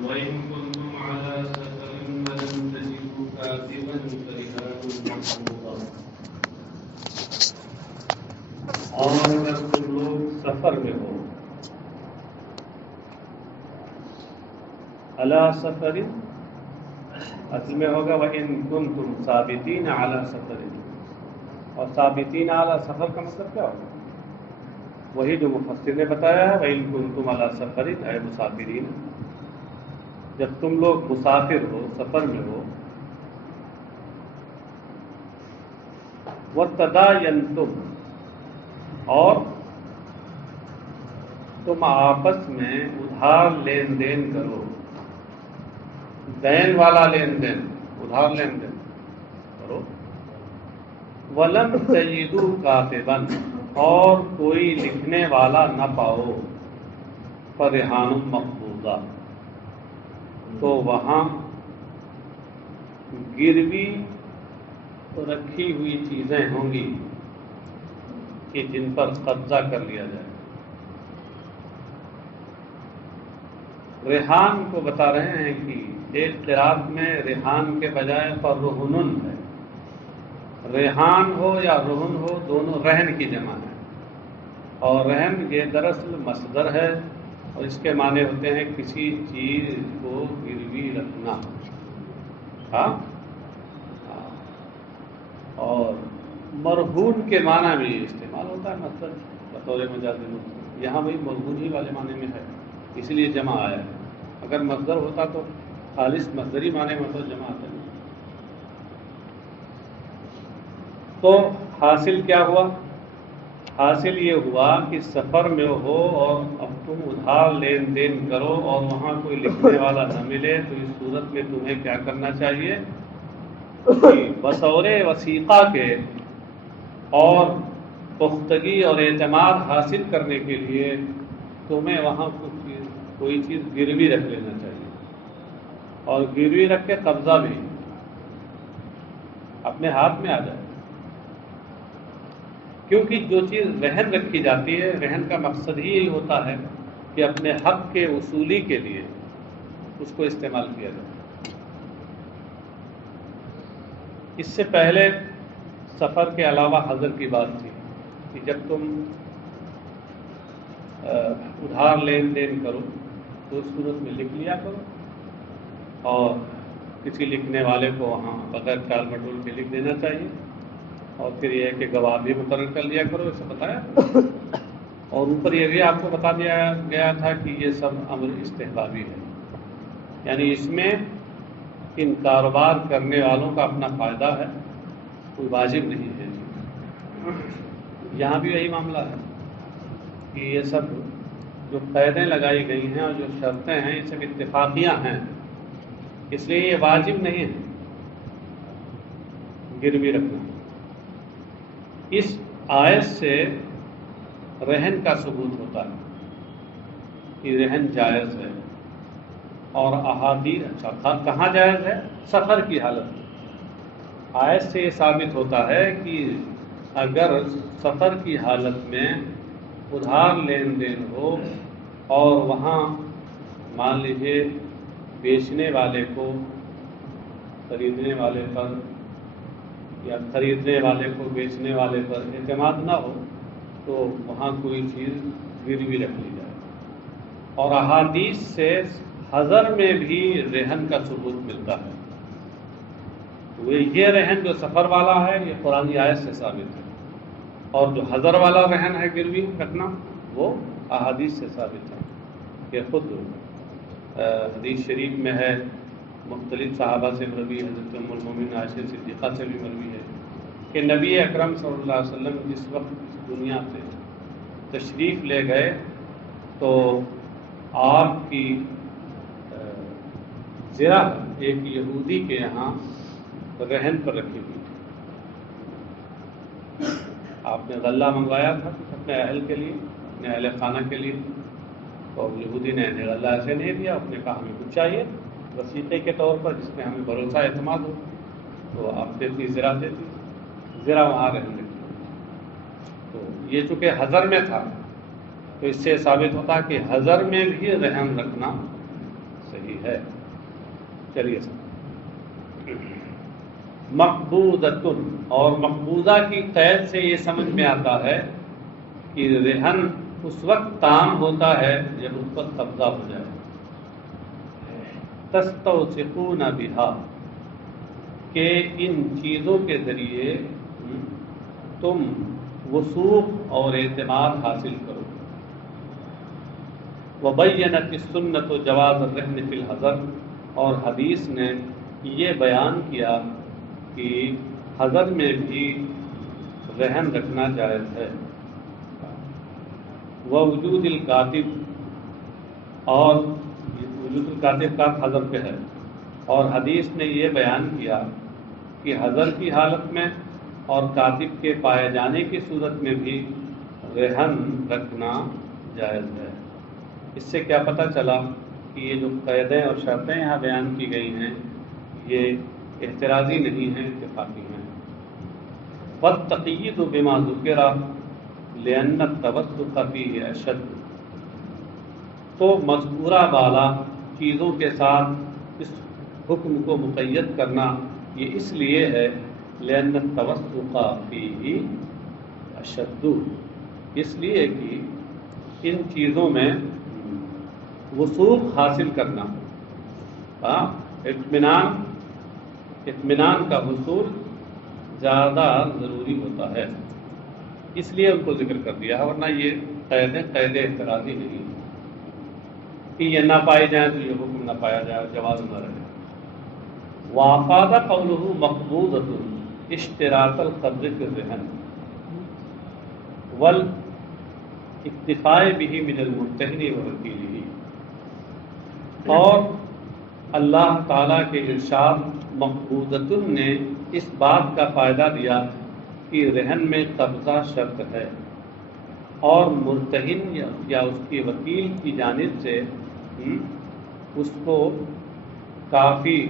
وإن كنتم على سفر فلم تجدوا كاتبا فرهان مقبوضا. اور اگر تم لوگ سفر میں ہو علی سفر، اصل میں ہوگا وَإِن كُنتُمْ ثَابِتِينَ عَلَى سَفَرٍ، اور ثابتین علی سفر کا مطلب کیا ہوگا؟ وہی جو مفسر نے بتایا ہے وَإِن كُنتُمْ عَلَى سَفَرٍ اے مسافرین، جب تم لوگ مسافر ہو، سفر میں ہو. وَتَدَايَنْتُمْ، اور تم آپس میں ادھار لین دین کرو، دین والا لین دین، ادھار لین دین کرو. وَلَمْ تَجِدُوا كَاتِبًا، اور کوئی لکھنے والا نہ پاؤ، فَرِهَانٌ مَقْبُوضَةٌ، تو وہاں گروی رکھی ہوئی چیزیں ہوں گی کہ جن پر قبضہ کر لیا جائے. ریحان کو بتا رہے ہیں کہ ایک قرات میں ریحان کے بجائے فرہنن ہے. ریحان ہو یا رہن ہو، دونوں رہن کی جمع ہے، اور رہن یہ دراصل مصدر ہے، اور اس کے معنی ہوتے ہیں کسی چیز کو گروی رکھنا. ہاں، اور مرہون کے معنی میں استعمال ہوتا ہے مصدر بطور مجازی مصدر. یہاں وہی مرہون ہی والے معنی میں ہے، اس لیے جمع آیا ہے. اگر مصدر ہوتا تو خالص مصدری معنی میں تو جمع آتا ہے. تو حاصل کیا ہوا؟ حاصل یہ ہوا کہ سفر میں ہو اور اب تم ادھار لین دین کرو اور وہاں کوئی لکھنے والا نہ ملے، تو اس صورت میں تمہیں کیا کرنا چاہیے کہ بطور وثیقہ کے اور پختگی اور اعتماد حاصل کرنے کے لیے تمہیں وہاں کوئی چیز گروی رکھ لینا چاہیے، اور گروی رکھ کے قبضہ بھی اپنے ہاتھ میں آ جائے. کیونکہ جو چیز رہن رکھی جاتی ہے، رہن کا مقصد ہی یہی ہوتا ہے کہ اپنے حق کے وصولی کے لیے اس کو استعمال کیا جائے. اس سے پہلے سفر کے علاوہ حضر کی بات تھی کہ جب تم ادھار لین دین کرو تو اس صورت میں لکھ لیا کرو، اور کسی لکھنے والے کو وہاں بغیر ٹال مٹول کے لکھ دینا چاہیے، اور پھر یہ ہے کہ گواہ بھی مقرر کر لیا کرو، اسے بتایا. اور اوپر یہ بھی آپ کو بتا دیا گیا تھا کہ یہ سب امر استحبابی ہے، یعنی اس میں ان کاروبار کرنے والوں کا اپنا فائدہ ہے، کوئی واجب نہیں ہے. یہاں بھی یہی معاملہ ہے کہ یہ سب جو قیدیں لگائی گئی ہیں اور جو شرطیں ہیں یہ سب اتفاقیاں ہیں، اس لیے یہ واجب نہیں ہے گروی رکھنا. اس آیت سے رہن کا ثبوت ہوتا ہے کہ رہن جائز ہے. اور احادیث کہاں جائز ہے؟ سفر کی حالت میں. آیت سے یہ ثابت ہوتا ہے کہ اگر سفر کی حالت میں ادھار لین دین ہو اور وہاں مان لیجیے بیچنے والے کو خریدنے والے پر یا خریدنے والے کو بیچنے والے پر اعتماد نہ ہو، تو وہاں کوئی چیز گروی رکھ لی جائے. اور احادیث سے حضر میں بھی رہن کا ثبوت ملتا ہے. یہ رہن جو سفر والا ہے یہ قرآنی آیت سے ثابت ہے، اور جو حضر والا رہن ہے گروی رکھنا وہ احادیث سے ثابت ہے. کہ خود حدیث شریف میں ہے، مختلف صحابہ سے مروی، حضرت ام المومنین عائشہ صدیقہ سے بھی مروی ہے کہ نبی اکرم صلی اللہ علیہ وسلم جس وقت دنیا سے تشریف لے گئے تو آپ کی زرہ ایک یہودی کے یہاں رہن پر رکھی ہوئی تھی. آپ نے غلہ منگوایا تھا اپنے اہل کے لیے، اپنے اہل خانہ کے لیے، اور یہودی نے غلہ ایسے نہیں دیا، اس نے کہا ہمیں کچھ چاہیے وسیقے کے طور پر جس میں ہمیں بھروسہ اعتماد ہو. تو آپ دیتی زرہ دیتی، زرہ وہاں رہن رکھی. تو یہ چونکہ حضر میں تھا تو اس سے ثابت ہوتا ہے کہ حضر میں بھی رہن رکھنا صحیح ہے. چلیے مقبوضۃ، اور مقبوضہ کی قید سے یہ سمجھ میں آتا ہے کہ رہن اس وقت تام ہوتا ہے جب اس پر قبضہ ہو جائے. تستوثقون بہا، کہ ان چیزوں کے ذریعے تم وثوق اور اعتماد حاصل کرو. وبینت السنۃ جواز الرہن فی الحضر، اور حدیث نے یہ بیان کیا کہ حضر میں بھی رہن رکھنا جائز ہے. ووجود الکاتب، اور وجود الکاتب کا حضر پہ ہے، اور حدیث نے یہ بیان کیا کہ حضر کی حالت میں اور کاتب کے پائے جانے کی صورت میں بھی رہن رکھنا جائز ہے. اس سے کیا پتہ چلا کہ یہ جو قیدیں اور شرطیں یہاں بیان کی گئی ہیں یہ اعتراضی نہیں ہیں، اتفاقی ہیں. وَالتَّقْیِیدُ بِمَا ذُکِرَ لِأَنَّ التَّوَثُّقَ فِیہِ أَشَدُّ، تو مذکورہ بالا چیزوں کے ساتھ اس حکم کو مقید کرنا یہ اس لیے ہے لأن التوثق فیہ اشد، اس لیے کہ ان چیزوں میں وثوق حاصل کرنا، اطمینان کا حصول زیادہ ضروری ہوتا ہے. اس لیے ان کو ذکر کر دیا ہے، ورنہ یہ قید اعتراضی نہیں کہ یہ نہ پائے جائیں تو یہ حکم نہ پایا جائے، جواز نہ رہے. وافاد قوله مقبوضۃ اشتراط القبض فی الرہن والاکتفاء به من المرتہن ووکیلہ، اور اللہ تعالیٰ کے ارشاد مقبوضۃ نے اس بات کا فائدہ دیا کہ رہن میں قبضہ شرط ہے، اور مرتہن یا اس کے وکیل کی جانب سے اس کو کافی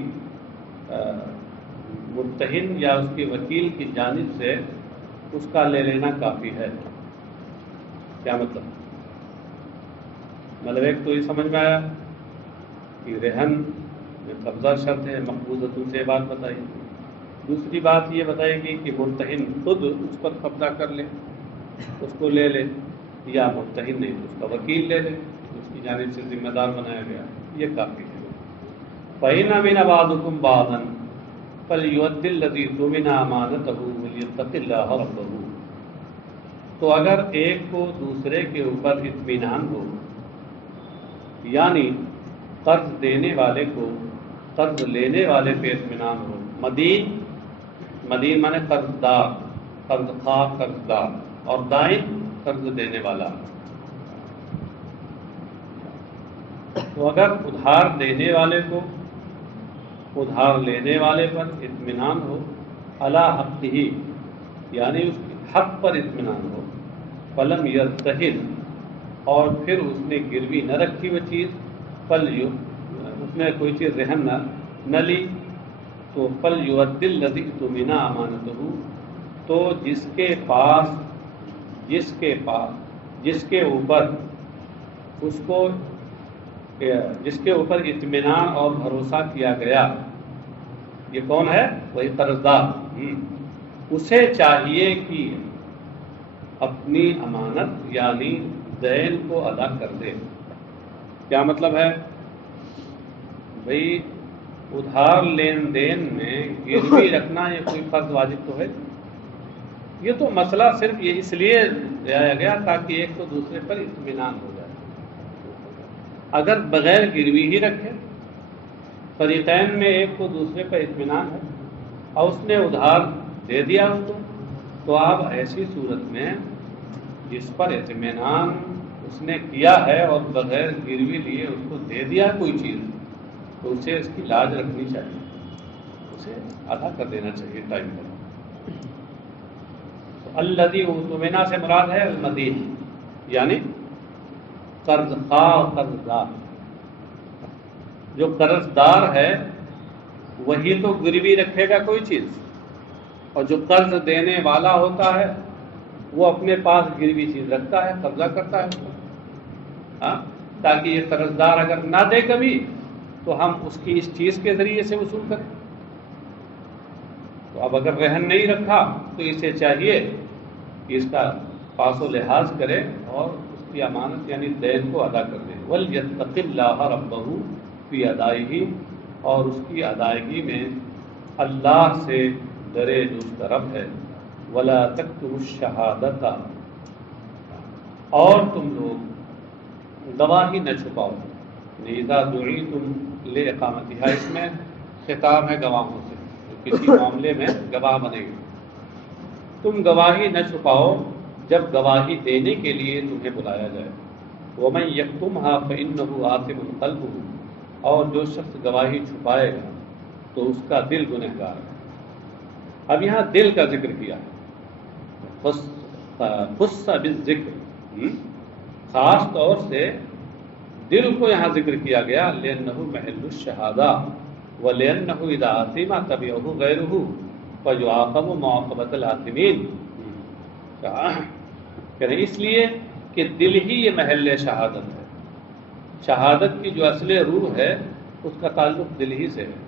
مرتہن یا اس کے وکیل کی جانب سے اس کا لے لینا کافی ہے. کیا مطلب ایک تو یہ سمجھ میں آیا کہ رہن میں قبضہ شرط ہے، مقبوضۃ سے بات بتائی. دوسری بات یہ بتائے گی کہ مرتہن خود اس پر قبضہ کر لے، اس کو لے لے، یا مرتہن نہیں اس کا وکیل لے لے، اس کی جانب سے ذمہ دار بنایا گیا، یہ کافی ہے. فَإِنْ أَمِنَ بَعْضُكُمْ بَعْضًا فَلْيُؤَدِّ الَّذِي اؤْتُمِنَ أَمَانَتَهُ وَلْيَتَّقِ اللَّهَ رَبَّهُ، تو اگر ایک کو دوسرے کے اوپر اطمینان ہو، یعنی قرض دینے والے کو قرض لینے والے پہ اطمینان ہو. مدین مانے قرض دار، قرض خواہ قرض دار، اور دائن قرض دینے والا. تو اگر ادھار دینے والے کو ادھار لینے والے پر اطمینان ہو، علی حقہ، یعنی اس کے حق پر اطمینان ہو، فلم یرتہن، اور پھر اس نے گروی نہ رکھی وہ چیز، اس نے کوئی چیز رہن نہ لی، تو فلیؤدی الذی اؤتمن امانتہ، تو جس کے اوپر اطمینان اور بھروسہ کیا گیا، یہ کون ہے؟ وہی قرضدار. اسے چاہیے کہ اپنی امانت یعنی دین کو ادا کر دے. کیا مطلب ہے بھئی؟ ادھار لین دین میں گروی رکھنا یہ کوئی فرض واجب تو ہے؟ یہ تو مسئلہ صرف یہ اس لیے لایا گیا تاکہ ایک تو دوسرے پر اطمینان ہو جائے. اگر بغیر گروی ہی رکھے، فریقین میں ایک کو دوسرے پر اطمینان ہے اور اس نے ادھار دے دیا اس کو، تو آپ ایسی صورت میں جس پر اطمینان اس نے کیا ہے اور بغیر گروی لیے اس کو دے دیا کوئی چیز، تو اسے اس کی لاج رکھنی چاہیے، اسے ادا کر دینا چاہیے ٹائم پر. الذی اؤتمن سے مراد ہے المدین، یعنی قرض خواہ، قرض دار. جو قرض دار ہے وہی تو گروی رکھے گا کوئی چیز، اور جو قرض دینے والا ہوتا ہے وہ اپنے پاس گروی چیز رکھتا ہے، قبضہ کرتا ہے اس کو، تاکہ یہ قرض دار اگر نہ دے کبھی تو ہم اس کی اس چیز کے ذریعے سے وصول کریں. تو اب اگر رہن نہیں رکھا تو اسے چاہیے کہ اس کا پاس و لحاظ کرے اور اس کی امانت یعنی دین کو ادا کر دے. وَلْيَتَّقِ اللَّهَ رَبَّهُ فِي أَدَائِهِ، اور اس کی ادائیگی میں اللہ سے ڈرے جو اس کا رب ہے. وَلَا تَكْتُمُوا الشَّهَادَةَ، اور تم لوگ گواہی نہ چھپاؤ. اِذَا دُعِيتُمْ لِإِقَامَتِهَا، اس میں خطاب ہے گواہوں سے جو کسی معاملے میں گواہ بنے گے. تم گواہی نہ چھپاؤ جب گواہی دینے کے لیے تمہیں بلایا جائے. وَمَن يَكْتُمْهَا فَإِنَّهُ آثِمٌ قَلْبُهُ، اور جو شخص گواہی چھپائے گا تو اس کا دل گنہگار ہے. اب یہاں دل کا ذکر کیا ہے، خص بالذکر، خاص طور سے دل کو یہاں ذکر کیا گیا. لِأَنَّهُ مَحِلُّ الشَّهَادَةِ وَلِأَنَّهُ إِذَا آثِمَ تَبِعَهُ غَيْرُهُ فَيُعَاقَبُ مُعَاقَبَةَ الْآثِمِينَ. کہ اس لیے کہ دل ہی یہ محل شہادت ہے. شہادت کی جو اصل روح ہے اس کا تعلق دل ہی سے ہے،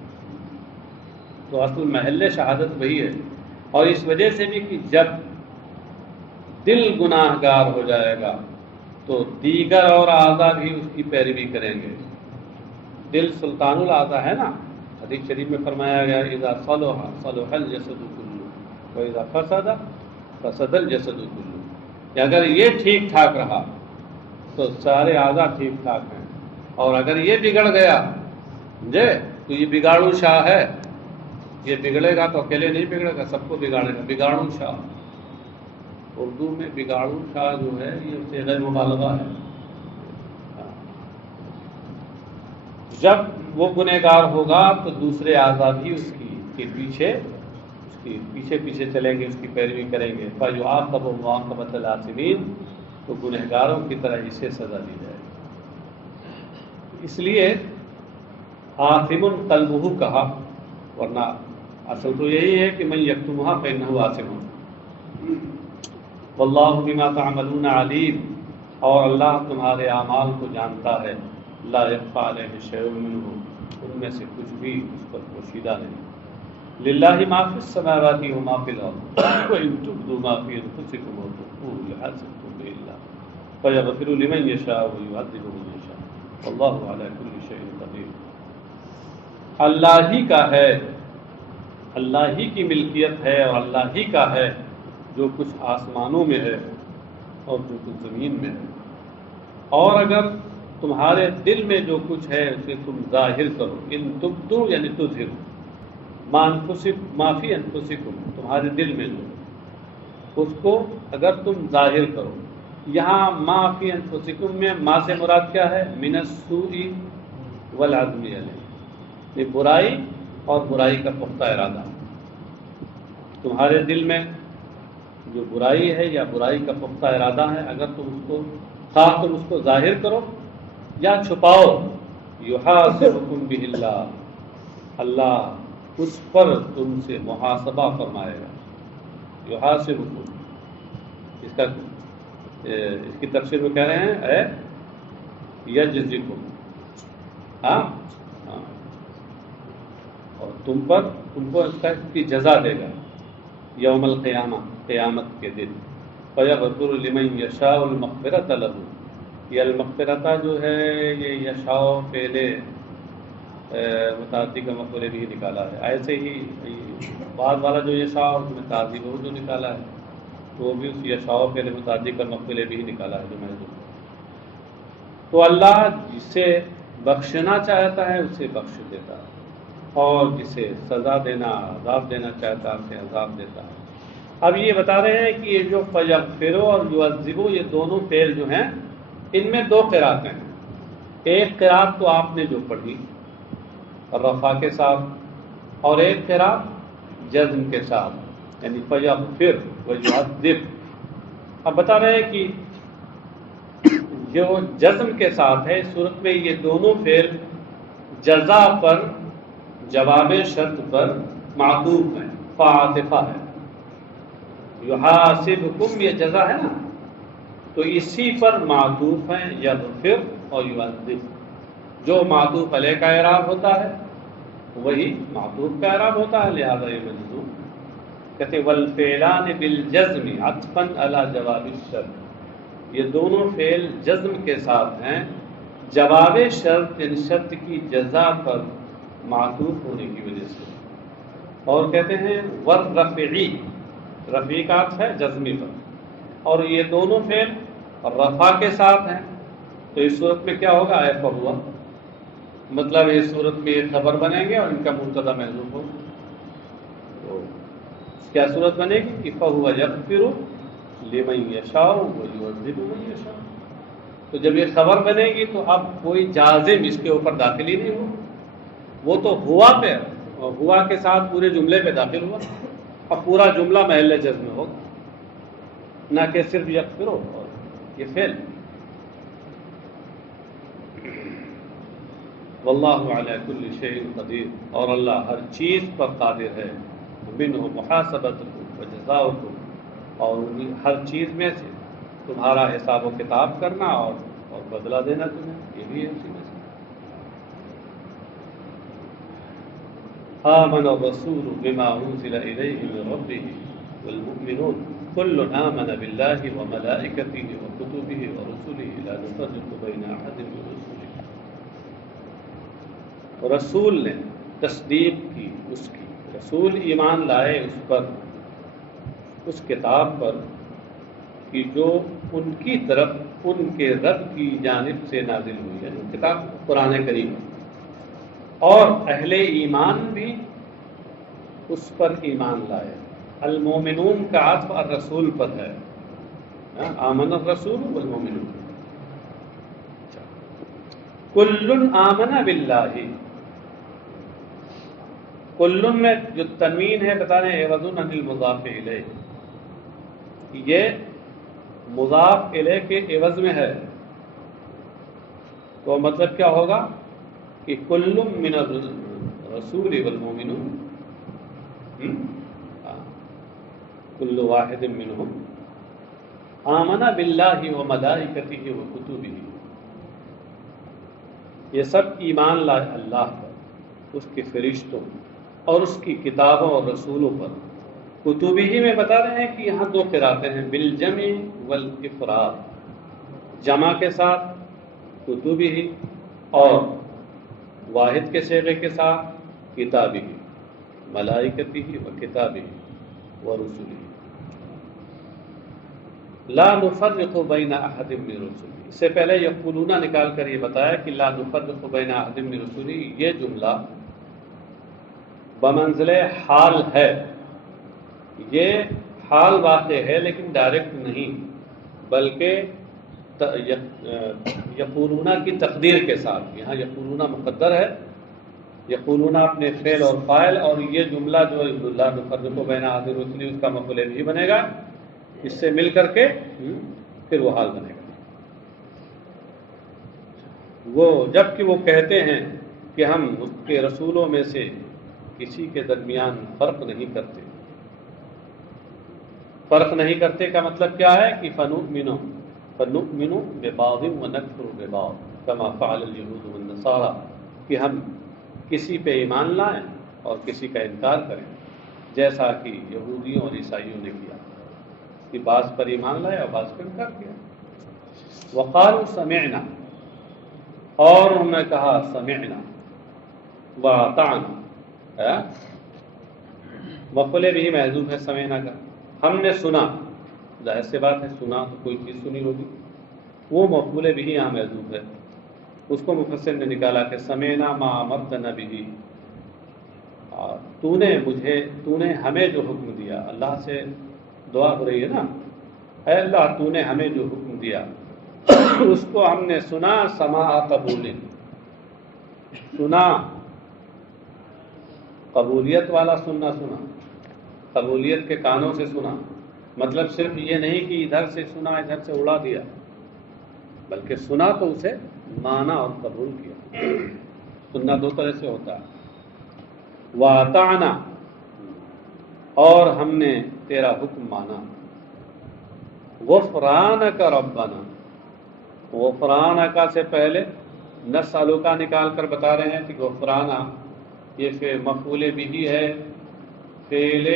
تو اصل محل شہادت وہی ہے. اور اس وجہ سے بھی کہ جب دل گناہ گار ہو جائے گا تو دیگر اور اعضاء بھی اس کی پیروی کریں گے. دل سلطان الاعضاء ہے نا، حدیث شریف میں فرمایا گیا اذا صلح صلح الجسد كله واذا فسد فسد الجسد كله، کہ اگر یہ ٹھیک ٹھاک رہا تو سارے اعضاء ٹھیک ٹھاک ہیں، اور اگر یہ بگڑ گیا سمجھے تو یہ بگاڑو شاہ ہے. یہ بگڑے گا تو اکیلے نہیں بگڑے گا، سب کو بگاڑے گا. بگاڑو شاہ، اردو میں بگاڑو شاہ جو ہے یہ صیغہ مبالغہ ہے. جب وہ گنہگار ہوگا تو دوسرے اعضاء بھی اس کے پیچھے پیچھے چلیں گے، اس کی پیروی کریں گے. فَيُعَاقَبُ مُعَاقَبَةَ الْآثِمِينَ، تو گنہگاروں کی طرح اسے سزا دی جائے. اس لیے آثم قلبہ کہا، ورنہ اصل تو یہی ہے کہ من یکتمها فإنه آثم. واللہ بما تعملون علیم، اور اللہ تمہارے اعمال کو جانتا ہے. لا يخفى علیہ شیء منہ، ان میں سے کچھ بھی اس پر پوشیدہ نہیں. للہ ما فی السماوات وما فی الارض وان تبدوا ما فی انفسکم وتخفوه یحاسبکم به اللہ فیغفر لمن یشاء ویعذب من یشاء واللہ علی کل شیء قدیر. اللہ ہی کا ہے، اللہ ہی کی ملکیت ہے، اور اللہ ہی کا ہے جو کچھ آسمانوں میں ہے اور جو کچھ زمین میں ہے. اور اگر تمہارے دل میں جو کچھ ہے اسے تم ظاہر کرو، ان تبدو یعنی تظہر، ما فی انفسکم، تمہارے دل میں جو، اس کو اگر تم ظاہر کرو. یہاں ما فی انفسکم میں ما سے مراد کیا ہے؟ من السوء والعزم علیہ، یہ برائی اور برائی کا پختہ ارادہ. تمہارے دل میں جو برائی ہے یا برائی کا پختہ ارادہ ہے، اگر تم اس کو خواہ تم اس کو ظاہر کرو یا چھپاؤ، یحاسبکم بہ اللہ، اللہ اس پر تم سے محاسبہ فرمائے گا. یحاسبکم، اس کی تفسیر میں کہہ رہے ہیں اے یجزیکم، ہاں، اور تم کو اس کی جزا دے گا یوم القیامہ، قیامت کے دن. فیغفر لمن یشاء المغفرۃ لہ، یہ المغفرۃ جو ہے یہ یشاء پہلے متعدی کا مفعول بھی نکالا ہے. ایسے ہی بعد والا جو یشاء اس میں تعظیم ہو جو نکالا ہے تو وہ بھی اس یشاء پہلے متعدی کا مفعول بھی نکالا ہے جو میں نے. تو اللہ جسے بخشنا چاہتا ہے اسے بخش دیتا ہے، اور جسے سزا دینا عذاب دینا چاہتا ہے اسے عذاب دیتا ہے. اب یہ بتا رہے ہیں کہ یہ جو فیغفروا اور یعذبوا یہ دونوں فعل جو ہیں ان میں دو قرات ہیں. ایک قرات تو آپ نے جو پڑھی رفع کے ساتھ، اور ایک قرات جزم کے ساتھ یعنی فیغفر و یعذب. اب بتا رہے ہیں کہ جو جزم کے ساتھ ہے اس صورت میں یہ دونوں فعل جزا پر، جواب شرط پر معطوف ہیں، فعاطفہ ہے. یحاسبکم یہ جزا ہے نا، تو اسی پر معطوف ہیں یغفر اور یعذب. جو معطوف علیہ کا اعراب ہوتا ہے وہی معطوف کا اعراب ہوتا ہے، لہذا یہ مجزوم۔ کہتے والفعلان بالجزم عطفا علی جواب الشرط، یہ دونوں فعل جزم کے ساتھ ہیں جواب شرط، ان شرط کی جزا پر معطوف ہونے کی وجہ سے۔ اور کہتے ہیں والرفعی، رفعی کا عطف ہے جزمی پر، اور یہ دونوں فعل رفع کے ساتھ ہیں، تو اس صورت میں کیا ہوگا؟ اے فہو، مطلب اس صورت میں یہ خبر بنیں گے اور ان کا مبتدا محذوف ہوگا۔ تو کیا صورت بنے گی کہ فہو یغفر لمن یشاء ویعذب من یشاء۔ تو جب یہ خبر بنے گی تو اب کوئی جازم اس کے اوپر داخل ہی نہیں ہو، وہ تو ہوا پہ، ہوا کے ساتھ پورے جملے پہ داخل ہوا، اب پورا جملہ محل جزم میں ہوگا، نہ کہ صرف یغفر اور یہ فعل۔ واللہ علی کل شیء قدیر، اور اللہ ہر چیز پر قادر ہے۔ منہ محاسبتکم وجزاؤکم، اور ہر چیز میں سے تمہارا حساب و کتاب کرنا اور بدلہ دینا تمہیں، یہ بھی ہے اسی میں سے۔ آمن الرسول بما انزل الیہ من ربہ والمؤمنون کل آمن باللہ وملائکتہ وکتبہ ورسلہ لا نفرق بین احد من رسلہ۔ رسول نے تصدیق کی اس کی، رسول ایمان لائے اس پر، اس کتاب پر کہ جو ان کی طرف ان کے رب کی جانب سے نازل ہوئی ہے، کتاب قرآن کریم، اور اہل ایمان بھی اس پر ایمان لائے۔ المومنون کا عطف الرسول پر ہے، آمن الرسول والمومنون۔ کل آمن باللہ، کل میں جو تنوین ہے بتا رہے ہیں عوض عن المضاف الیہ، یہ مضاف الیہ کے عوض میں ہے، تو مطلب کیا ہوگا کہ کل من الرسول والمؤمنون، کل واحد منہم آمن باللہ وملائکتہ وکتبہ، یہ سب ایمان لائے اللہ پر، اس کے فرشتوں اور اس کی کتابوں اور رسولوں پر۔ کتبی ہی میں بتا رہے ہیں کہ یہاں دو قراءتیں ہیں، بالجمع والافراد، جمع کے ساتھ کتبی ہی اور واحد کے صیغے کے ساتھ کتابی ہی، ملائکتی ہی و کتابی و رسولی۔ لا نفرق بین احد من رسولی، اس سے پہلے یقولون نکال کر یہ بتایا کہ لا نفرق بین احد من رسولی، یہ جملہ بمنزل حال ہے، یہ حال واقع ہے لیکن ڈائریکٹ نہیں، بلکہ یقولون کی تقدیر کے ساتھ، یہاں یقولون مقدر ہے، یقولون اپنے فعل اور فاعل، اور یہ جملہ جو لا نفرق بین احد من رسولی اس کا مفعول بھی بنے گا، اس سے مل کر کے پھر وہ حال بنے گا۔ وہ جب کہ وہ کہتے ہیں کہ ہم اس کے رسولوں میں سے کسی کے درمیان فرق نہیں کرتے، فرق نہیں کرتے کا مطلب کیا ہے کہ فنؤمن ببعض ونکفر ببعض کما فعل اليہود والنصارى، کہ ہم کسی پہ ایمان لائیں اور کسی کا انکار کریں، جیسا کہ یہودیوں اور عیسائیوں نے کیا کہ بعض پر ایمان لائے اور بعض پر انکار کیا۔ وقالوا سمعنا، اور انہوں نے کہا سمعنا واطعنا، مفعول بھی محذوف ہے سمعنا کا، ہم نے سنا، ظاہر سی بات ہے سنا تو کوئی چیز سنی ہوگی، وہ مفعول بھی یہاں محذوف ہے، اس کو مفسر نے نکالا کہ سمعنا ما امرتنا به، تو نے ہمیں جو حکم دیا، اللہ سے دعا ہو رہی ہے نا، اے اللہ تو نے ہمیں جو حکم دیا اس کو ہم نے سنا، سماع قبول، سنا قبولیت والا سننا، سنا قبولیت کے کانوں سے سنا، مطلب صرف یہ نہیں کہ ادھر سے سنا ادھر سے اڑا دیا، بلکہ سنا تو اسے مانا اور قبول کیا۔ سننا دو طرح سے ہوتا ہے، واطعنا، اور ہم نے تیرا حکم مانا، غفرانک ربنا، غفرانک سے پہلے نسألو کا نکال کر بتا رہے ہیں کہ غفرانہ یہ مفعول بھی ہے فعل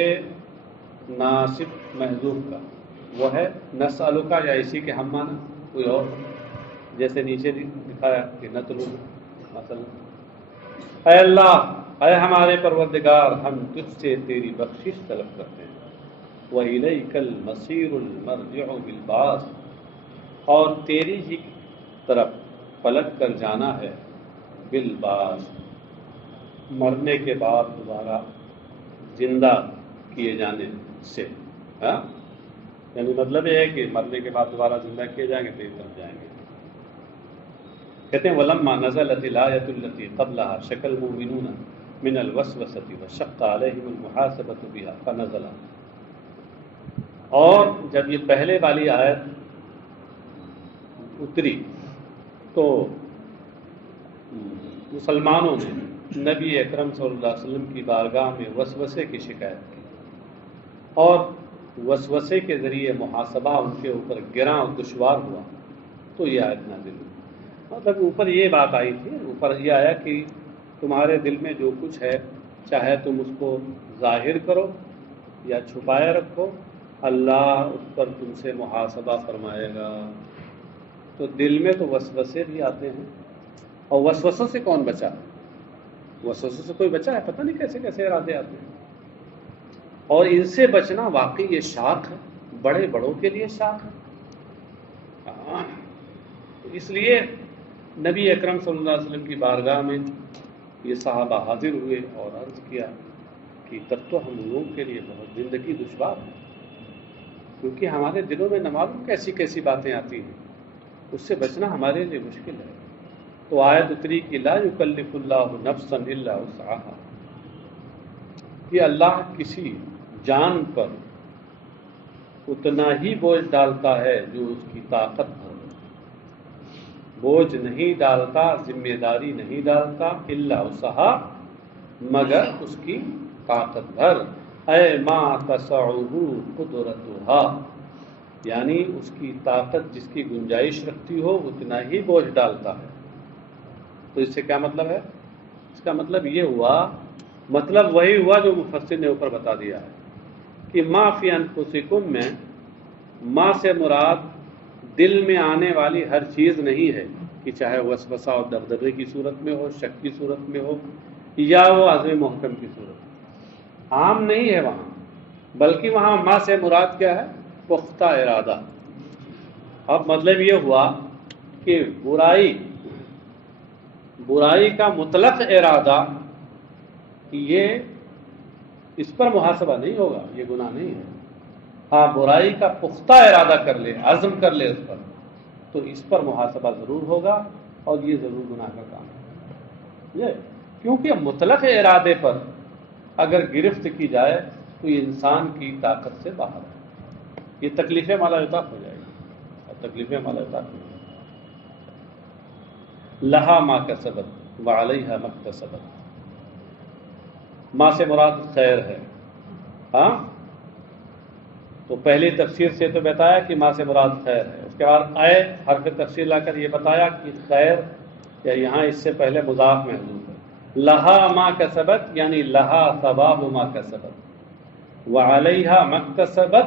ناصب محذوف کا، وہ ہے نسألو کا، یا اسی کے ہم معنی کوئی اور، جیسے نیچے دکھایا کہ نطلب مثلا اے اللہ، اے ہمارے پروردگار، ہم تجھ سے تیری بخشش طلب کرتے ہیں، وَإِلَيْكَ الْمَصِيرُ الْمَرْجِعُ بِالْبَعْثِ، اور تیری ہی طرف پلٹ کر جانا ہے، بالبعث، مرنے کے بعد دوبارہ زندہ کیے جانے سے، ہاں یعنی مطلب یہ ہے کہ مرنے کے بعد دوبارہ زندہ کیے جائیں گے تو یہ طرف جائیں گے۔ کہتے ہیں وَلَمَّا نَزَلَتِ الْآيَةُ الَّتِي قَبْلَهَا شَكَ الْمُؤْمِنُونَ مِنَ الْوَسْوَسَةِ وَشَقَّ عَلَيْهِمُ الْمُحَاسَبَةُ بِهَا فَنَزَلَ، اور جب یہ پہلے والی آیت اتری تو مسلمانوں نے نبی اکرم صلی اللہ علیہ وسلم کی بارگاہ میں وسوسے کی شکایت کی، اور وسوسے کے ذریعے محاسبہ ان کے اوپر گراں اور دشوار ہوا، تو یہ آیت نازل ہوئی۔ مطلب اوپر یہ بات آئی تھی، اوپر یہ آیا کہ تمہارے دل میں جو کچھ ہے چاہے تم اس کو ظاہر کرو یا چھپائے رکھو، اللہ اس پر تم سے محاسبہ فرمائے گا۔ تو دل میں تو وسوسے بھی آتے ہیں، اور وسوسوں سے کون بچا؟ وسوسوں سے کوئی بچا ہے؟ پتہ نہیں کیسے کیسے ارادے آتے ہیں، اور ان سے بچنا واقعی یہ شاق ہے، بڑے بڑوں کے لیے شاق ہے۔ اس لیے نبی اکرم صلی اللہ علیہ وسلم کی بارگاہ میں یہ صحابہ حاضر ہوئے اور عرض کیا کہ تب تو ہم لوگوں کے لیے بہت زندگی دشوار ہے، کیونکہ ہمارے دلوں میں نہ معلوم کیسی کیسی باتیں آتی ہیں، اس سے بچنا ہمارے لیے مشکل ہے۔ تو آیت اتری کہ لا یکلف اللہ نفسا الا وسعها، کہ اللہ کسی جان پر اتنا ہی بوجھ ڈالتا ہے جو اس کی طاقت بھر، بوجھ نہیں ڈالتا، ذمہ داری نہیں ڈالتا، الا وسعها، مگر اس کی طاقت بھر، اے ما تسعه قدرتها، یعنی اس کی طاقت جس کی گنجائش رکھتی ہو اتنا ہی بوجھ ڈالتا ہے۔ تو اس سے کیا مطلب ہے؟ اس کا مطلب یہ ہوا، مطلب وہی ہوا جو مفسر نے اوپر بتا دیا ہے کہ ما فی انفسکم میں ما سے مراد دل میں آنے والی ہر چیز نہیں ہے، کہ چاہے وسوسہ اور دغدغے کی صورت میں ہو، شک کی صورت میں ہو، یا وہ عزم محکم کی صورت میں، عام نہیں ہے وہاں، بلکہ وہاں ما سے مراد کیا ہے؟ پختہ ارادہ۔ اب مطلب یہ ہوا کہ برائی کا مطلق ارادہ، کہ یہ اس پر محاسبہ نہیں ہوگا، یہ گناہ نہیں ہے، ہاں برائی کا پختہ ارادہ کر لے، عزم کر لے اس پر، تو اس پر محاسبہ ضرور ہوگا، اور یہ ضرور گناہ کا کام ہے۔ یہ کیونکہ مطلق ارادے پر اگر گرفت کی جائے تو یہ انسان کی طاقت سے باہر ہے، یہ تکلیف مالا اطاق ہو جائے گی، اور تکلیف مالا اطاق ہو جائے گی۔ لہا ما کسبت وعلیہا ما اکتسبت، ما سے مراد خیر ہے، ہاں تو پہلی تفسیر سے تو بتایا کہ ما سے مراد خیر ہے، اس کے بعد اے حرف تفسیر لا کر یہ بتایا کہ خیر یا یہاں اس سے پہلے مضاف محذوف ہے، لہا ما کسبت یعنی لہا ثواب ما کسبت، وعلیہا ما اکتسبت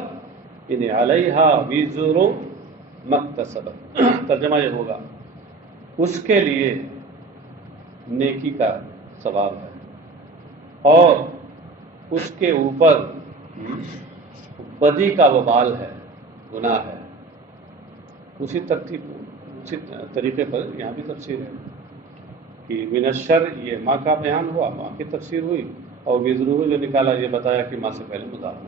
یعنی علیہا وزر ما اکتسبت، ترجمہ یہ ہوگا اس کے لیے نیکی کا ثواب ہے، اور اس کے اوپر بدی کا وبال ہے، گناہ ہے۔ اسی طریقے پر یہاں بھی تفسیر ہے کہ من الشر، یہ ماں کا بیان ہوا، ماں کی تفسیر ہوئی، اور وزرو جو نکالا یہ بتایا کہ ماں سے پہلے مضاف ہے۔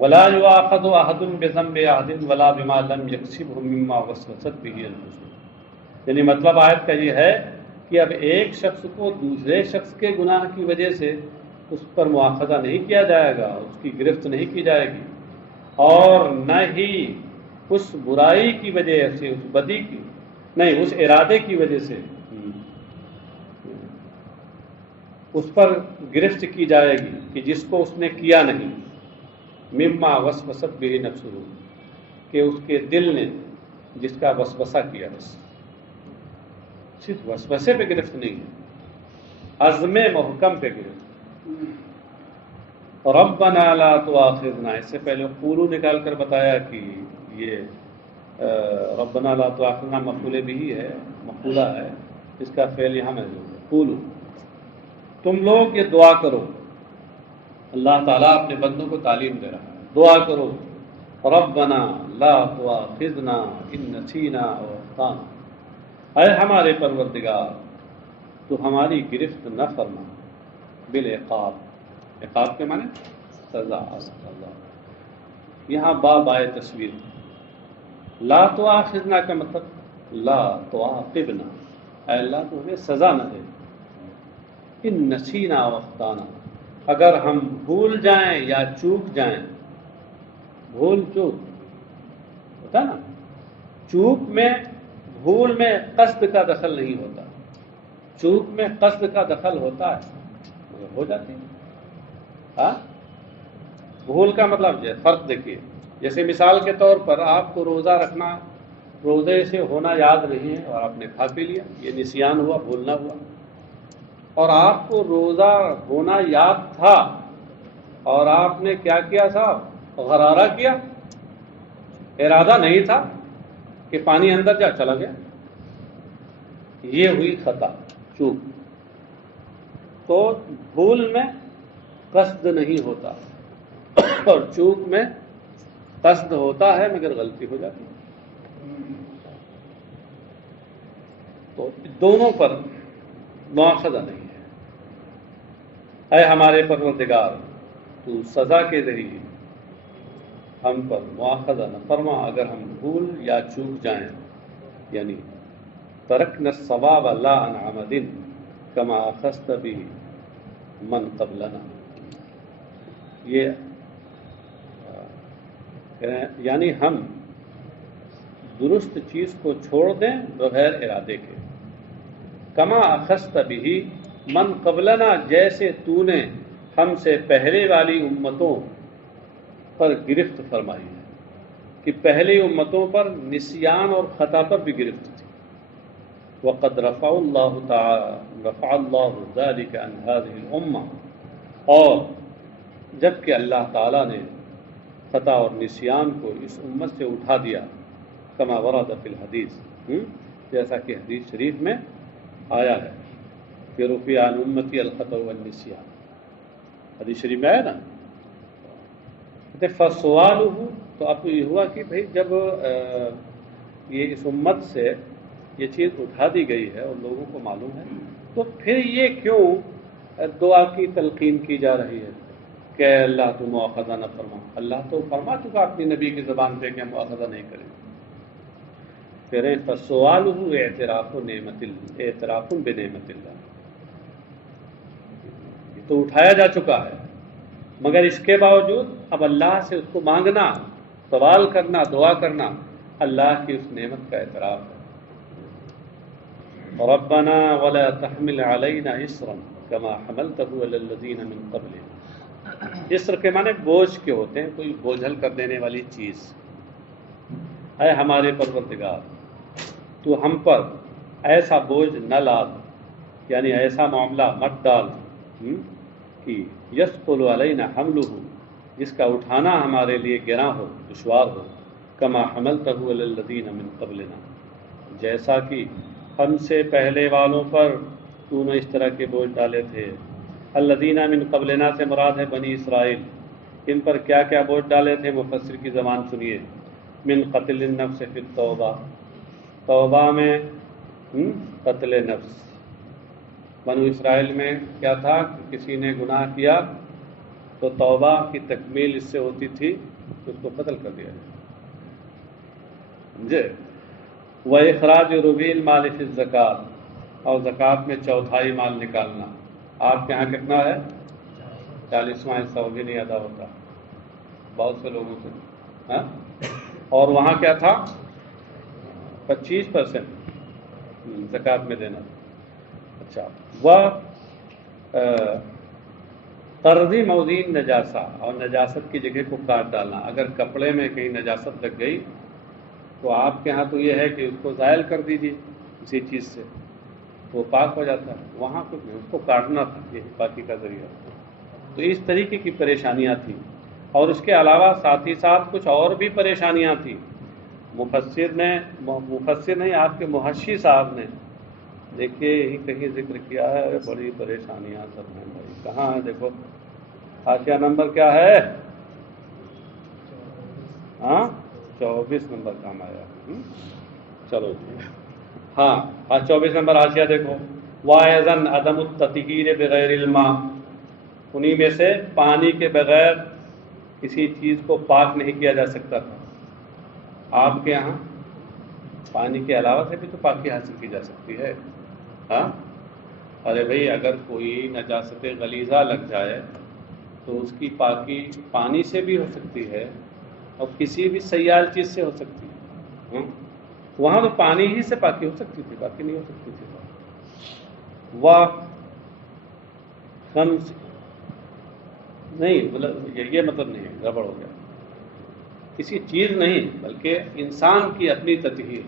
ولا یؤاخذ احد بذنب احد ولا بما لم یکسبه مما وسوست به النفس، یعنی مطلب آیت کا یہ ہے کہ اب ایک شخص کو دوسرے شخص کے گناہ کی وجہ سے اس پر مواخذہ نہیں کیا جائے گا، اس کی گرفت نہیں کی جائے گی، اور نہ ہی اس برائی کی وجہ سے، اس بدی کی نہیں، اس ارادے کی وجہ سے اس پر گرفت کی جائے گی کہ جس کو اس نے کیا نہیں، مما وسوست به نفسه، کہ اس کے دل نے جس کا وسوسہ کیا، بس صرف وسوسے پہ گرفت نہیں ہے، عزم محکم پہ گرفت۔ ربنا لا تؤاخذنا، اس سے پہلے قولو نکال کر بتایا کہ یہ ربنا لا تؤاخذنا مفعول بھی ہے، مفعولہ ہے، اس کا فعل یہاں محذوف ہے۔ قولو، تم لوگ یہ دعا کرو، اللہ تعالیٰ اپنے بندوں کو تعلیم دے رہا ہے، دعا کرو ربنا لا تؤاخذنا ان نسینا او اخطانا، اے ہمارے پروردگار تو ہماری گرفت نہ فرما، بالعقاب، عقاب کے معنی سزا، سزا۔ یہاں باب آئے تصویر، لا تؤاخذنا کا مطلب لا تعاقبنا، اے اللہ تو ہمیں سزا نہ دے، ان نسینا و اخطانا، اگر ہم بھول جائیں یا چوک جائیں۔ بھول چوک ہوتا نا، چوک میں بھول میں قصد کا دخل نہیں ہوتا، چوک میں قصد کا دخل ہوتا ہے، ہو جاتی ہے۔ ہاں، بھول کا مطلب فرق دیکھیے، جیسے مثال کے طور پر آپ کو روزہ رکھنا، روزے سے ہونا یاد نہیں ہے اور آپ نے کھا پی لیا، یہ نسیان ہوا، بھولنا ہوا۔ اور آپ کو روزہ ہونا یاد تھا اور آپ نے کیا کیا صاحب، غرارہ کیا، ارادہ نہیں تھا کہ پانی اندر جا، چلا گیا، یہ ہوئی خطا، چوک۔ تو بھول میں قصد نہیں ہوتا اور چوک میں قصد ہوتا ہے مگر غلطی ہو جاتی ہے، تو دونوں پر مواخذہ نہیں ہے۔ اے ہمارے پروردگار تو سزا کے ذریعے ہم پر مواخذہ نہ فرما اگر ہم بھول یا چوک جائیں، یعنی ترکنا الصواب لا عن عمد کما اخذت به من قبلنا، یہ یعنی ہم درست چیز کو چھوڑ دیں بغیر ارادے کے، کما اخذت به من قبلنا، جیسے تو نے ہم سے پہلے والی امتوں پر گرفت فرمائی ہے، کہ پہلی امتوں پر نسیان اور خطا پر بھی گرفت تھی۔ وقد رفع اللہ ذلك عن هذه الامة، اور جبکہ اللہ تعالیٰ نے خطا اور نسیان کو اس امت سے اٹھا دیا، کما ورد فی الحدیث، جیسا کہ حدیث شریف میں آیا ہے کہ رفع عن امتی الخطا والنسیان، حدیث شریف میں آیا نا۔ فسوالہ، تو اب یہ ہوا کہ بھئی جب یہ اس امت سے یہ چیز اٹھا دی گئی ہے اور لوگوں کو معلوم ہے، تو پھر یہ کیوں دعا کی تلقین کی جا رہی ہے کہ اللہ تو مواخذہ نہ فرما؟ اللہ تو فرما چکا اپنی نبی کی زبان پہ کہ ہم مواخذہ نہیں کریں۔ پھر فسوالہ اعتراف بنعمت اللہ، یہ تو اٹھایا جا چکا ہے، مگر اس کے باوجود اب اللہ سے اس کو مانگنا، سوال کرنا، دعا کرنا، اللہ کی اس نعمت کا اعتراف ہے۔ ربنا ولا تحمل علينا اصرا كما حملته على الذين من قبلنا، اسر کے معنی بوجھ کے ہوتے ہیں، کوئی بوجھل کر دینے والی چیز۔ اے ہمارے پروردگار تو ہم پر ایسا بوجھ نہ لاد، یعنی ایسا معاملہ مت ڈال کہ یثقل علینا حملہ، جس کا اٹھانا ہمارے لیے گراں ہو، دشوار ہو، کما حملتہ علی الذین من قبلنا، جیسا کہ ہم سے پہلے والوں پر تو نے اس طرح کے بوجھ ڈالے تھے۔ الذین من قبلنا سے مراد ہے بنی اسرائیل، ان پر کیا کیا بوجھ ڈالے تھے؟ مفسر کی زبان سنیے، من قتل النفس فی التوبہ، توبہ میں قتل نفس۔ بنو اسرائیل میں کیا تھا کہ کسی نے گناہ کیا تو توبہ کی تکمیل اس سے ہوتی تھی کہ اس کو قتل کر دیا جائے، سمجھے؟ وَإِخْرَاجُ رُبُوعِ الْمَالِ فِي الزَّكَاةِ، اور زکوٰۃ میں چوتھائی مال نکالنا۔ آپ کے ہاں کتنا ہے؟ 40واں حصہ وہ بھی نہیں ادا ہوتا بہت سے لوگوں سے، ہاں؟ اور وہاں کیا تھا؟ 25% زکوٰۃ میں دینا۔ اچھا، وہ قرضی موزین نجاسہ، اور نجاست کی جگہ کو کاٹ ڈالنا۔ اگر کپڑے میں کہیں نجاست لگ گئی تو آپ کے ہاں تو یہ ہے کہ اس کو زائل کر دیجیے اسی چیز سے، وہ پاک ہو جاتا ہے، وہاں کچھ نہیں، اس کو کاٹنا تھا، یہی پاکی کا ذریعہ تھا۔ تو اس طریقے کی پریشانیاں تھیں، اور اس کے علاوہ ساتھ ہی ساتھ کچھ اور بھی پریشانیاں تھیں۔ مفسر نہیں، آپ کے محشی صاحب نے دیکھیے یہی کہیں ذکر کیا ہے، بڑی پریشانیاں سب ہیں بھائی، کہاں ہے دیکھو، حاشیہ نمبر کیا ہے؟ 24 نمبر کام آیا، چلو جی، ہاں 24 نمبر حاشیہ دیکھو، وَأَيْضًا عَدَمُ التَّطْهِيرِ بِغَيْرِ الْمَاءِ، انہی میں سے پانی کے بغیر کسی چیز کو پاک نہیں کیا جا سکتا تھا۔ آپ کے یہاں پانی کے علاوہ سے بھی تو پاکی حاصل کی جا سکتی ہے، ہاں؟ ارے بھائی اگر کوئی نجاست غلیظہ لگ جائے تو اس کی پاکی پانی سے بھی ہو سکتی ہے اور کسی بھی سیال چیز سے ہو سکتی ہے، وہاں تو پانی ہی سے پاکی ہو سکتی تھی، باقی نہیں ہو سکتی تھی۔ وہ خمس نہیں، مطلب یہ مطلب نہیں ہے، گڑبڑ ہو گیا، کسی چیز نہیں بلکہ انسان کی اپنی تطہیر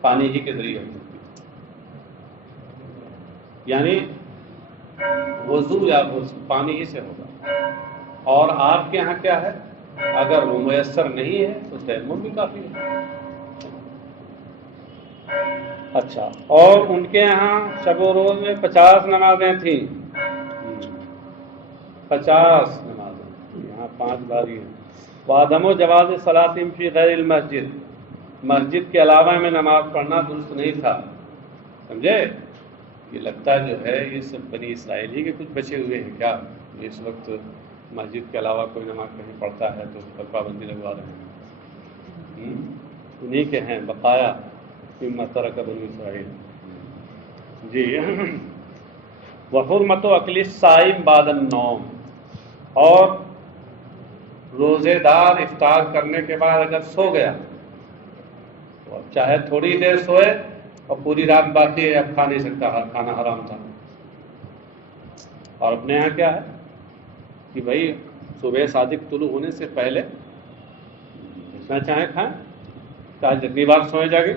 پانی ہی کے ذریعے ہو سکتی ہے، یعنی وضو یا غسل پانی ہی سے ہوگا۔ اور آپ کے یہاں کیا ہے؟ اگر وہ میسر نہیں ہے تو تیمم بھی کافی ہے۔ اچھا، اور ان کے یہاں شب و روز میں 50 نمازیں تھیں، 50 نمازیں، یہاں 5 باری ہیں۔ وعدم و جواز صلاۃ فی غیر المسجد، مسجد کے علاوہ میں نماز پڑھنا درست نہیں تھا، سمجھے؟ یہ لگتا جو ہے یہ سب بنی اسرائیل ہی کے کچھ بچے ہوئے ہیں کیا، اس وقت مسجد کے علاوہ کوئی نماز کہیں پڑھتا ہے تو اس پر پابندی لگوا رہے ہیں، انہی کے ہیں بقایا مما ترک بنی اسرائیل۔ جی، وحرمت اکل الصائم بعد النوم، اور روزے دار افطار کرنے کے بعد اگر سو گیا تو اب چاہے تھوڑی دیر سوئے اور پوری رات باقی ہے، اب کھا نہیں سکتا، کھانا حرام تھا۔ اور اپنے یہاں کیا ہے کہ بھائی صبح صادق طلوع ہونے سے پہلے جتنا چاہیں کھائیں، چاہے جتنی بار سوئیں جاگے۔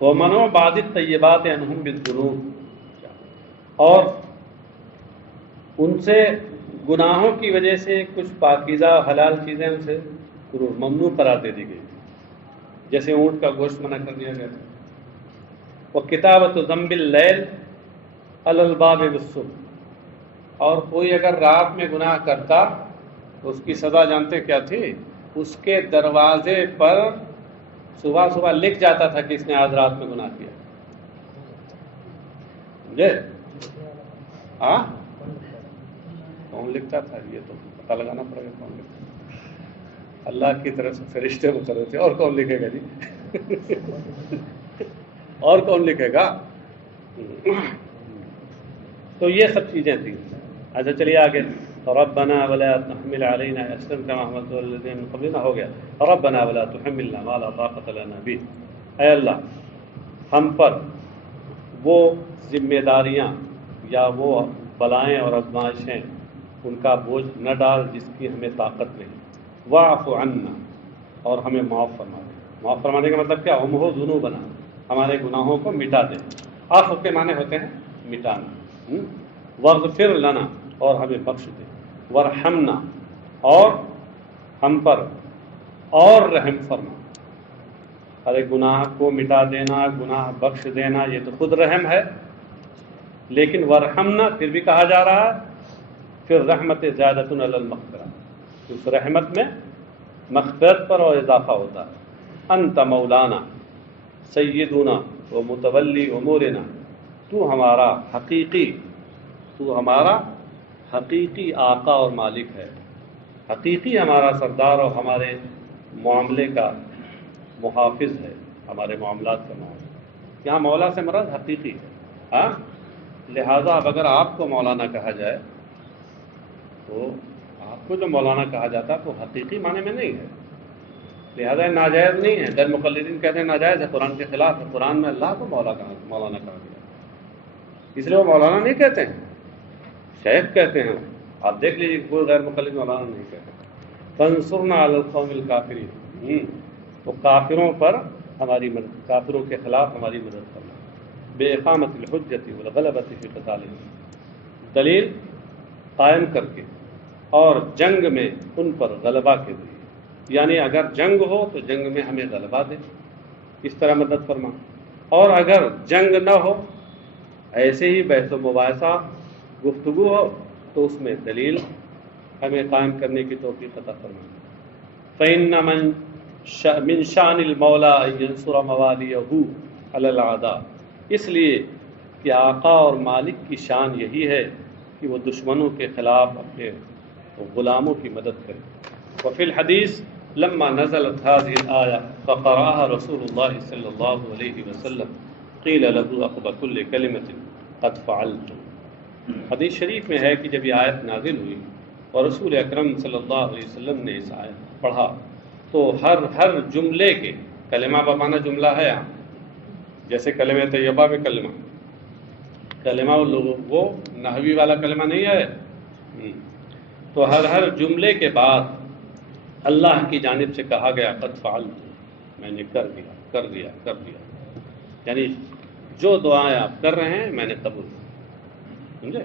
وَمَنْعُ بَعْضِ الطَّيِّبَاتِ عَنْهُمْ بِالذُّنُوبِ، اور ان سے گناہوں کی وجہ سے کچھ پاکیزہ حلال چیزیں ان سے ممنوع قرار دے دی گئی، جیسے اونٹ کا گوشت منع کر دیا گیا تھا۔ وَكِتَابَةُ ذَنبِ اللَّيْلِ عَلَى الْبَابِ بِالصُّبْحِ، اور کوئی اگر رات میں گناہ کرتا تو اس کی سزا جانتے کیا تھی؟ اس کے دروازے پر صبح صبح لکھ جاتا تھا کہ اس نے آج رات میں گناہ کیا، سمجھے؟ ہاں، کون لکھتا تھا یہ تو پتہ لگانا پڑے گا کون لکھتا تھا۔ اللہ کی طرف سے فرشتے مقرر تھے، اور کون لکھے گا جی؟ اور کون لکھے گا؟ تو یہ سب چیزیں تھیں۔ اچھا چلیے آگے، ربنا ولا تحمل علينا اصرا كما حملت على الذين من قبلنا، ہو گیا ربنا ولا تحملنا ما لا طاقة لنا به، اے اللہ ہم پر وہ ذمہ داریاں یا وہ بلائیں اور آزمائشیں ان کا بوجھ نہ ڈال جس کی ہمیں طاقت نہیں، واعف عنا، اور ہمیں معاف فرما دے۔ معاف فرمانے کا مطلب کیا؟ ہم ہو ذنوبنا، ہمارے گناہوں کو مٹا دے۔ عفو کے معنی ہوتے ہیں مٹانا۔ واغفر لنا، اور ہمیں بخش دے۔ ورحمنا، اور ہم پر اور رحم فرما۔ ارے گناہ کو مٹا دینا، گناہ بخش دینا، یہ تو خود رحم ہے، لیکن ورحمنا پھر بھی کہا جا رہا ہے، پھر رحمت زیادۃ علی المغفرہ، اس رحمت میں مغفرت پر اور اضافہ ہوتا ہے۔ انت مولانا سیدنا و متولی امورنا، تو ہمارا حقیقی آقا اور مالک ہے، حقیقی ہمارا سردار اور ہمارے معاملے کا محافظ ہے، ہمارے معاملات کا محافظ۔ یہاں مولا سے مراد حقیقی ہے، ہاں، لہذا اب اگر آپ کو مولانا کہا جائے تو آپ کو جو مولانا کہا جاتا ہے تو حقیقی معنی میں نہیں ہے، لہذا ناجائز نہیں ہے۔ در مقلدین کہتے ہیں ناجائز ہے، قرآن کے خلاف ہے، قرآن میں اللہ کو مولانا کہا گیا، اس لیے وہ مولانا نہیں کہتے ہیں، شیخ کہتے ہیں۔ آپ دیکھ لیجیے کوئی غیر مقلد مولانا نہیں کہتے۔ فانصرنا علی القوم الکافرین، وہ کافروں پر ہماری مدد، کافروں کے خلاف ہماری مدد فرما، بے اقامت الحجت والغلبۃ فی قتالہم، دلیل قائم کر کے اور جنگ میں ان پر غلبہ کے ذریعے، یعنی اگر جنگ ہو تو جنگ میں ہمیں غلبہ دے، اس طرح مدد فرما، اور اگر جنگ نہ ہو، ایسے ہی بحث و مباحثہ گفتگو ہو، تو اس میں دلیل ہمیں قائم کرنے کی توفیق عطا فرما۔ فإن من شأن المولا أن ينصر مواليه على الأعداء، اس لیے کہ آقا اور مالک کی شان یہی ہے کہ وہ دشمنوں کے خلاف اپنے غلاموں کی مدد کرے۔ وفي الحديث لما نزلت هذه الآية فقرأها رسول الله صلى الله عليه وسلم قيل له عقب كل كلمة قد فعلت۔ حدیث شریف میں ہے کہ جب یہ آیت نازل ہوئی اور رسول اکرم صلی اللہ علیہ وسلم نے اس آیت پڑھا تو ہر جملے کے، کلمہ بمانا جملہ ہے یہاں، جیسے کلمہ طیبہ میں کلمہ وہ نحوی والا کلمہ نہیں ہے، تو ہر جملے کے بعد اللہ کی جانب سے کہا گیا قد فعلت، میں نے کر دیا، یعنی جو دعائیں آپ کر رہے ہیں میں نے قبول، سمجھے؟